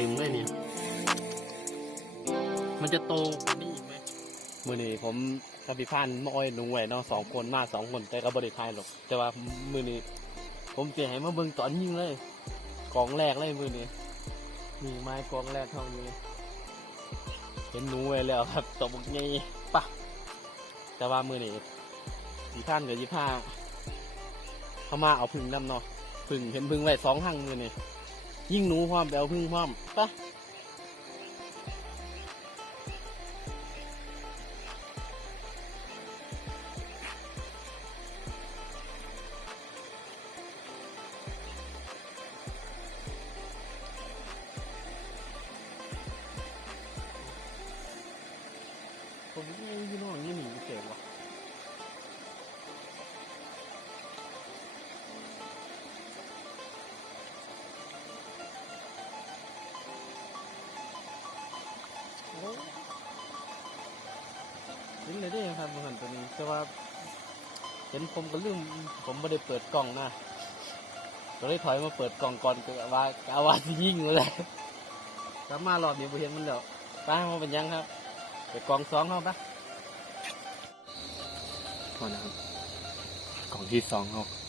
ต็มเลยเนี่ย มันจะโตกว่านี้อีกไหมมือนี้ผมกับพี่พันมาอ้อยลุงไว้เนาะสองคนมาสองคนแต่ก็บริทายหรอก แต่ว่ามือนี้ผมจะให้มาเบิ่งตอนยิงเลยกองแรกเลยมือนี้นี่ไม้กองแรกเท่านี้ เห็นหนูไว้แล้วครับตบกไงปะแต่ว่ามือนี้สีพันกับยี่ห้าเขามาเอาพึ่งน้ำเนาะพึ่งเห็นพึ่งไว้สองหังมือนี้ ยิ่งหนูพร้อมไปเอาพึ่งพร้อมปะ ตัวนี้ แต่ว่า เห็นผมก็ลืมผมไม่ได้เปิดกล่องนะก็เลยถอยมาเปิดกล่องก่อนก็ว่าอาว่าจะยิงเลยกลับมารอบนี้ผมเห็นมันแล้วป้ามาเป็นยังครับไปกล่องสองเขาปะก่อนนะครับกล่องที่สองเขาเอา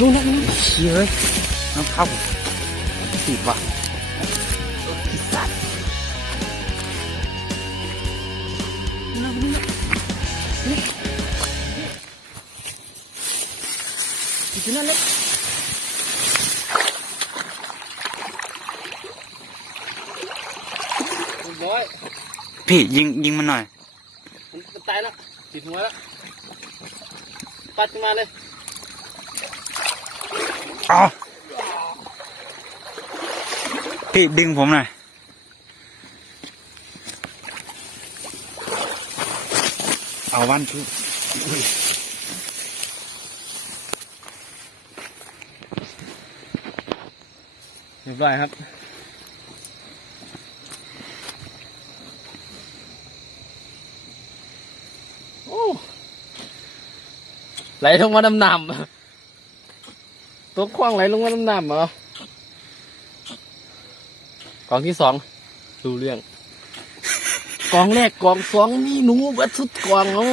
รู้นะไม่รู้เชี่ยเลยน้ำเข้าติดว่ะสัตว์อีกนั่นเลยเรียบร้อยพี่ยิงยิงมันหน่อยมันมันตายแล้วติดหัวแล้วปัดขึ้นมาเลย อ๋อพี่ดึงผมหน่อยเอาวันพี่เรียบร้อยครับโอ้ไหลลงมาน้ำหนำ ตัวคว้างไหลลงมาน้ำหนำเหรอกองที่สองดูเรื่อง กองแรกกองสองมีหนูเบัดสุดกองเอา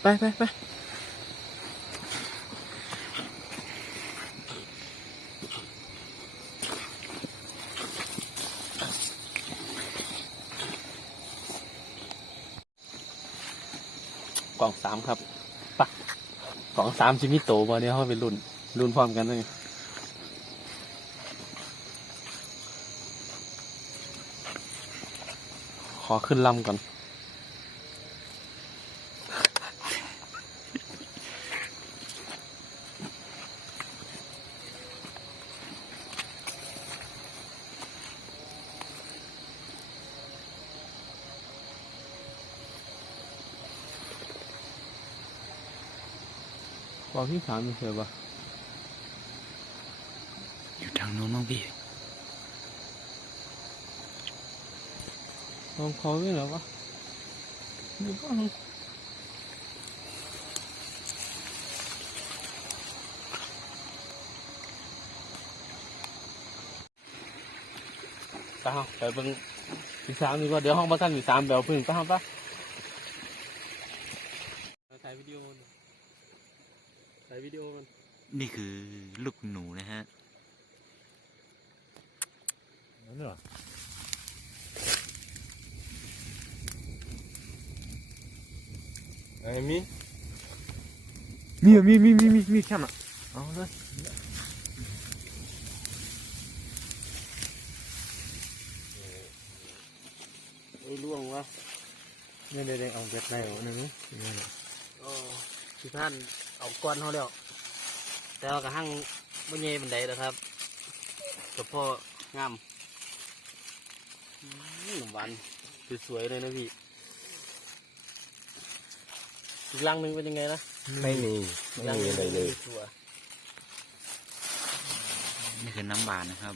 ไปไปไปกองสามครับ สองสามชิมิโตมาเนี้ยเขาเป็นรุ่น รุ่นพร้อมกันเลยขอขึ้นลำก่อน กองที่สามมีเสือปะอยู่ทางโน้นมั้งพี่ลองคอไม่เหรอวะอยู่บ้างไปห้องไปเบิ่งอีกสามดีกว่าเดี๋ยวห้องมาสั้นอีกสามแบบพึ่งไปห้องปะถ่ายวิดีโอมันถ่ายวิดีโอมั นนี่คือลูกหนูนะฮะนั่นเหรอไอ้มีมีมีมีมีมีมีแค่น่ะเอาเลยเอ้ยล่วงวะเนี่ยเดี๋ยวเอาเบ็ดในเอาหนึ่งนี่แหละโอ้พี่ท่านเอาก้อนเขาแล้ว แต่ว่ากระหั่งบ่เย่บันไดนะครับกับพ่องามอืมหวานสวยๆเลยนะพี่อีกลังหนึ่งเป็นยังไงนะไม่มีไม่มีอะไรเลยชัวร์นี่คือน้ำบานนะครับ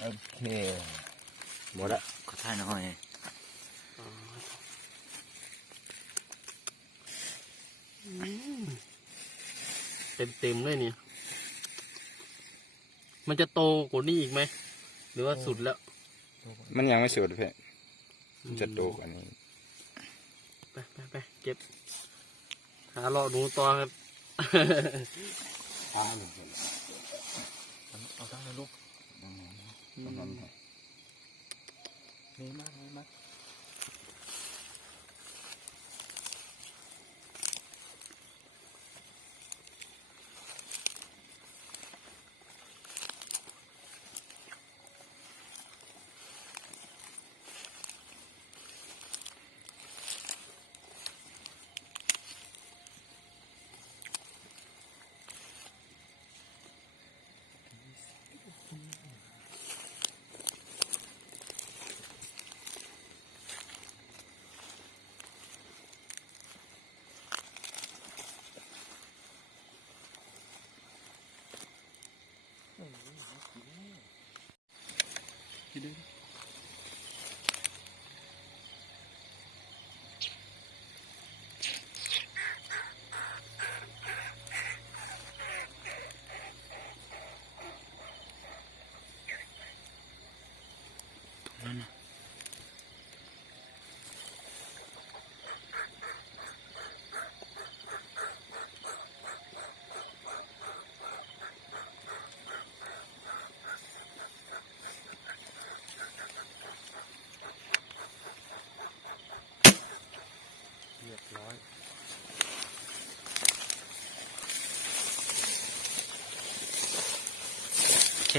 โอเคหมดละขอท่ายหน่อย เต็มเต็มๆเลยนี่มันจะโตกว่านี้อีกไหม หรือว่าสุดแล้ว มันยังไม่สุดเพื่อนมันจะโตกว่านี้ ไปไปไปเก็บ หาเลาะหนูต่อครับเอาตั้งเลยลูกนี่มากนี่มาก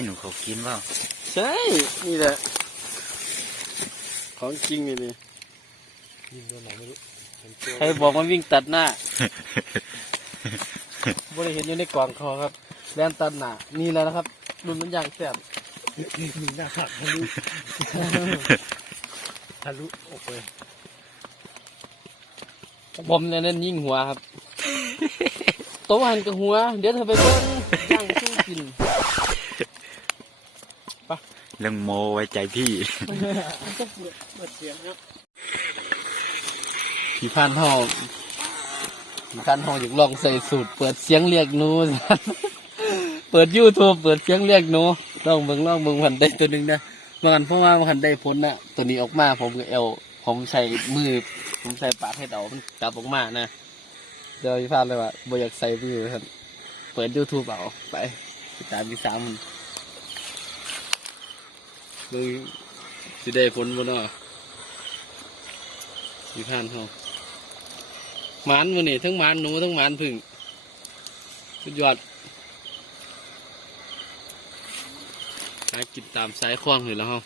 ใช่หนูเขากินเปล่าใช่ นี่แหละ ของจริงนี่นี่ยิงโดนไหนไม่รู้เห็นตัวใครบอกมันวิ่งตัดหน้าบริเห็นอยู่ในกล่องเขาครับ แลนตัดหน้า นี่แหละนะครับรุ่นมันอย่างแซ่บมีหน้าหักทะลุทะลุออกไปผมเนี่ยนั่นยิงหัวครับ โต๊ะหันกับหัว เดี๋ยวเธอไปเบิ้งย่างสู้กิน เรื่องโมไว้ใจพี่ผีพานห้องผีพานห้องอยากลองใส่สูตร เปิดเสียงเรียกหนูเปิดยูทูบเปิดเสียงเรียกหนูลองเบิ่งลองเบิ่งมันได้ตัวหนึ่งนะเมื่อกันเพราะว่ามันได้ผลนะตัวนี้ออกมาผมก็เอวผมใช้มือ ผมใส่ปากให้เดามันกลับออกมานะเดี๋ยวพี่พานเลยว่าบ่อยากใส่มือครับเปิดยูทูบเอาไปติดตามพี่สามมัน มึงสิได้ผลบ่เนาะสี่านเขาหมานมันนี่ทั้งหมานหนูทั้งหมานพึ่งสุดยอดหากินตามสายคล้องอยู่แล้วเขา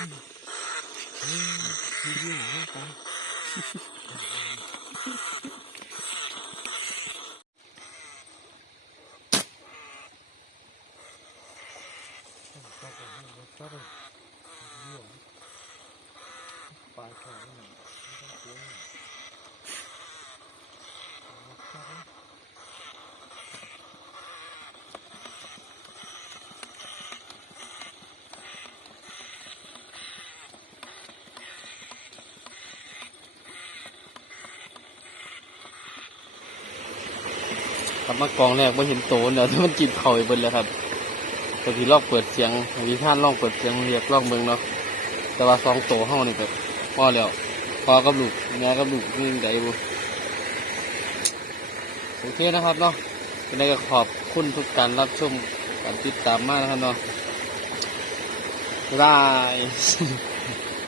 М -м -м -м -м -м -м -м -м -м ลับมากองแรกไม่เห็นโตเดี๋ยวมันกินเข่าไปเบิดเลยครับแต่ที่ลอกเปิดเสียงวิท่านลองเปิดเสียงเรียกลองเมืองเนาะแต่ว่าสองโตเฮานี่ก็พอแล้วพอกับลูกแม่กับลูกนี่ไงบุโอเคนะครับเนาะยังไงก็ขอบคุณทุกการรับชมการติดตามมากนะครับเนาะบ๊ายบาย